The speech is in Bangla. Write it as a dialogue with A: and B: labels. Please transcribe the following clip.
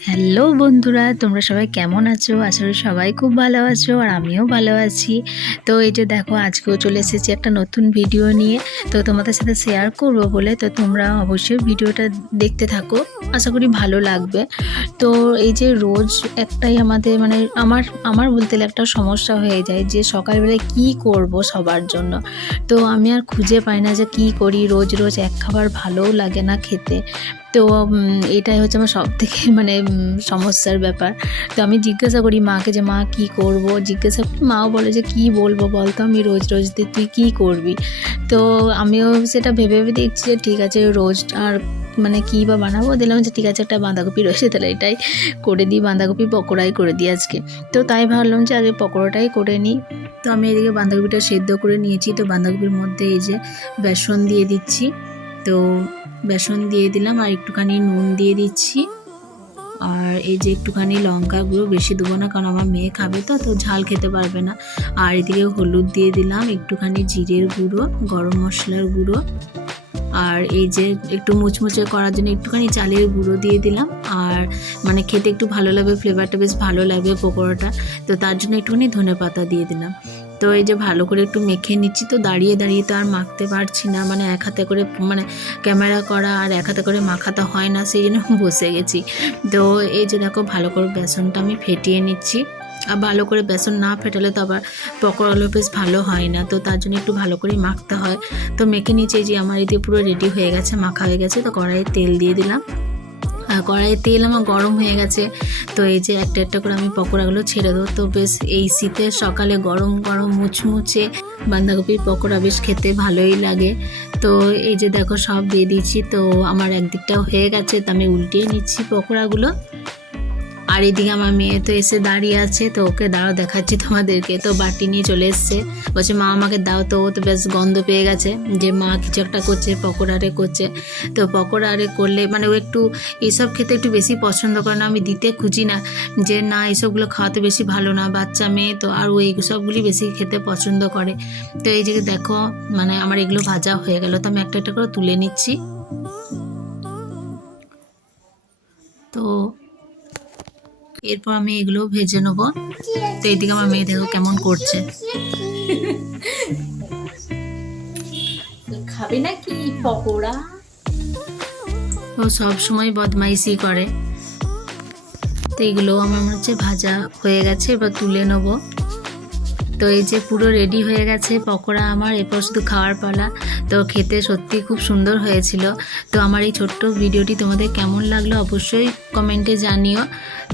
A: হ্যালো বন্ধুরা, তোমরা সবাই কেমন আছো? আশা করি সবাই খুব ভালো আছো আর আমিও ভালো আছি। তো এই যে দেখো, আজকেও চলে এসেছি একটা নতুন ভিডিও নিয়ে। তো তোমাদের সাথে শেয়ার করব বলে, তো তোমরা অবশ্যই ভিডিওটা দেখতে থাকো। আশা করি ভালো লাগবে। তো এই যে রোজ একটাই আমাদের মানে আমার আমার বলতে গেলে একটা সমস্যা হয়ে যায় যে সকালবেলায় কি করব সবার জন্য। তো আমি আর খুঁজে পাই না যে কি করি। রোজ রোজ এক খাবার ভালোও লাগে না খেতে। তো এটাই হচ্ছে আমার সব থেকে মানে সমস্যার ব্যাপার। তো আমি জিজ্ঞাসা করি মাকে যে, মা, কি করব? জিজ্ঞাসা করি, মাও বলে যে, কি বলব বলতো আমি রোজ রোজ দিয়ে তুই কী করবি? তো আমিও সেটা ভেবে ভেবে দেখছি যে, ঠিক আছে, রোজ আর মানে কী বা বানাবো? দিলাম যে, ঠিক আছে, একটা বাঁধাকপি রয়েছে, তাহলে এটাই করে দিই, বাঁধাকপি পকোড়াই করে দিই আজকে। তো তাই ভাবলাম যে, আগে পকোড়াটাই করে নিই। তো আমি এদিকে বাঁধাকপিটা সেদ্ধ করে নিয়েছি। তো বাঁধাকপির মধ্যে এই যে, বেসন দিয়ে দিচ্ছি। তো বেসন দিয়ে দিলাম আর একটুখানি নুন দিয়ে দিচ্ছি। আর এই যে একটুখানি লঙ্কা গুঁড়ো বেশি দেবো না, কারণ আমার মেয়ে খাবে তো তো ঝাল খেতে পারবে না। আর এদিকে হলুদ দিয়ে দিলাম একটুখানি জিরের গুঁড়ো, গরম মশলার গুঁড়ো। আর এই যে একটু মুচমুচে করার জন্য একটুখানি চালের গুঁড়ো দিয়ে দিলাম। আর মানে খেতে একটু ভালো লাগবে ফ্লেভারটা বেশ ভালো লাগবে পকোড়াটা। তো তার জন্য একটুখানি ধনে পাতা দিয়ে দিলাম। তো এই যে ভালো করে একটু মেখে নিচ্ছি, তো দাঁড়িয়ে দাঁড়িয়ে তো আর মাখতে পারছি না। মানে এক হাতে করে মানে ক্যামেরা করা আর এক হাতে করে মাখাতে হয় না, সেই জন্য বসে গেছি। তো এই যে দেখো, ভালো করে বেসনটা আমি ফেটিয়ে নিচ্ছি। আর ভালো করে বেসন না ফেটালে তো আবার পকোড়াগুলো বেশ ভালো হয় না, তো তার জন্য একটু ভালো করে মাখতে হয়। তো মেখে নিচে যে আমার এদিকে পুরো রেডি হয়ে গেছে, মাখা হয়ে গেছে, তো কড়াইয়ে তেল দিয়ে দিলাম। আর কড়াইয়ে তেল আমার গরম হয়ে গেছে। তো এই যে একটা একটা করে আমি পকোড়াগুলো ছেড়ে দেবো। তো বেশ এই শীতে সকালে গরম গরম মুচমুচে বাঁধাকপির পকোড়া বেশ খেতে ভালোই লাগে। তো এই যে দেখো সব দিয়ে দিয়েছি। তো আমার একদিকটাও হয়ে গেছে। তো আমি উল্টিয়ে নিচ্ছি পকোড়াগুলো। আর এদিকে আমার মেয়ে তো এসে দাঁড়িয়ে আছে, তো ওকে দাঁড়াও দেখাচ্ছি তোমাদেরকে। তো বাটি নিয়ে চলে এসছে। বলছে, মা, আমাকে দাও তো। ও তো বেশ গন্ধ পেয়ে গেছে যে, মা, কিছু একটা করছে, পকোড়ারে করছে। তো পকোড়ারে করলে মানে ও একটু এইসব খেতে একটু বেশি পছন্দ করে না। আমি দিতে খুঁজি না যে, না এইসবগুলো খাওয়াতে বেশি ভালো না, বাচ্চা মেয়ে তো। আর ও সবগুলি বেশি খেতে পছন্দ করে। তো এই যে, দেখো মানে আমার এগুলো ভাজা হয়ে গেল। তো আমি একটা একটা করে তুলে নিচ্ছি। তো এরপর আমি এগুলো ভেজে নেব। তো এইদিকে আমার মেয়ে দেখো কেমন করছে।
B: খাবে নাকি পকোড়া?
A: ও সব সময় বদমাইশি করে। তো এগুলো আমার মনে হচ্ছে ভাজা হয়ে গেছে এবার তুলে নেব। তো এই যে পুরো রেডি হয়ে গেছে পকোড়া আমার এরপর শুধু খাওয়ার পালা। তো খেতে সত্যি খুব সুন্দর হয়েছিল। তো আমার এই ছোট্ট ভিডিওটি তোমাদের কেমন লাগল অবশ্যই কমেন্টে জানিও।